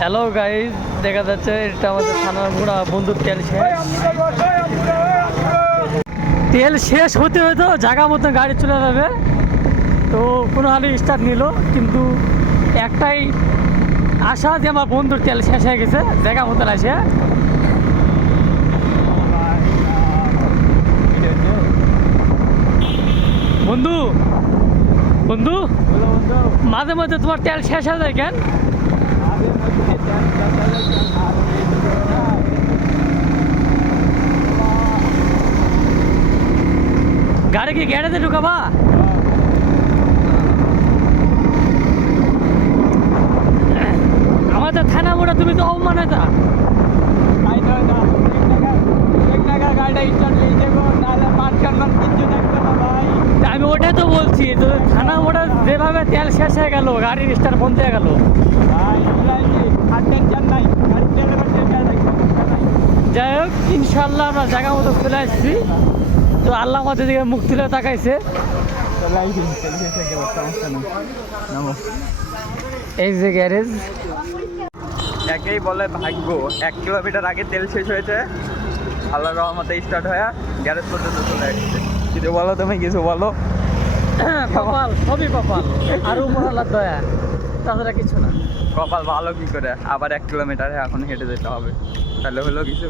Hello guys, দেখা যাচ্ছে এটা আমাদের থানার বুড়া বন্ধুর তেল শেষ। তেল শেষ হতে হতো জায়গা মতো গাড়ি চলে যাবে, তো কোনো হালে স্টার্ট নিল, কিন্তু একটাই আশা যে আমার বন্ধুর তেল শেষ হয়ে গেছে জায়গা মতো আছে। বন্ধু বন্ধু মাঝে মাঝে তোমার তেল শেষ হয়ে যায় কেন? গাড়ি কি গ্যারেজে ঢুকাবা? আমাদের থানা মোড়া তুমি তো অবমানতা। আমি ওটাই তো বলছি, তো থানা মোড়া যেভাবে তেল শেষ হয়ে গেল, গাড়ির স্টার বন্ধ হয়ে গেল। যাই হোক, ইনশাল্লাহ আমরা জায়গা মতো চলে আসছি। তো আল্লাহ আমাদের দিকে মুখ তুলে তাকাইছে। এই যে গ্যারেজ, একেই বলে ভাগ্য। 1 কিলোমিটার আগে তেল শেষ হয়েছে, আল্লাহর রহমতে স্টার্ট হয়ে গ্যারেজ পর্যন্ত চলে আসছে। কিছু বলো, তুমি কিছু বলো। কপাল, সবই কপাল, আর উপর আল্লাহর দয়া, তাছাড়া কিছু না। কপাল ভালো কি করে, আবার 1 কিলোমিটার এখন হেঁটে যেতে হবে, তাহলে হলো কিছু।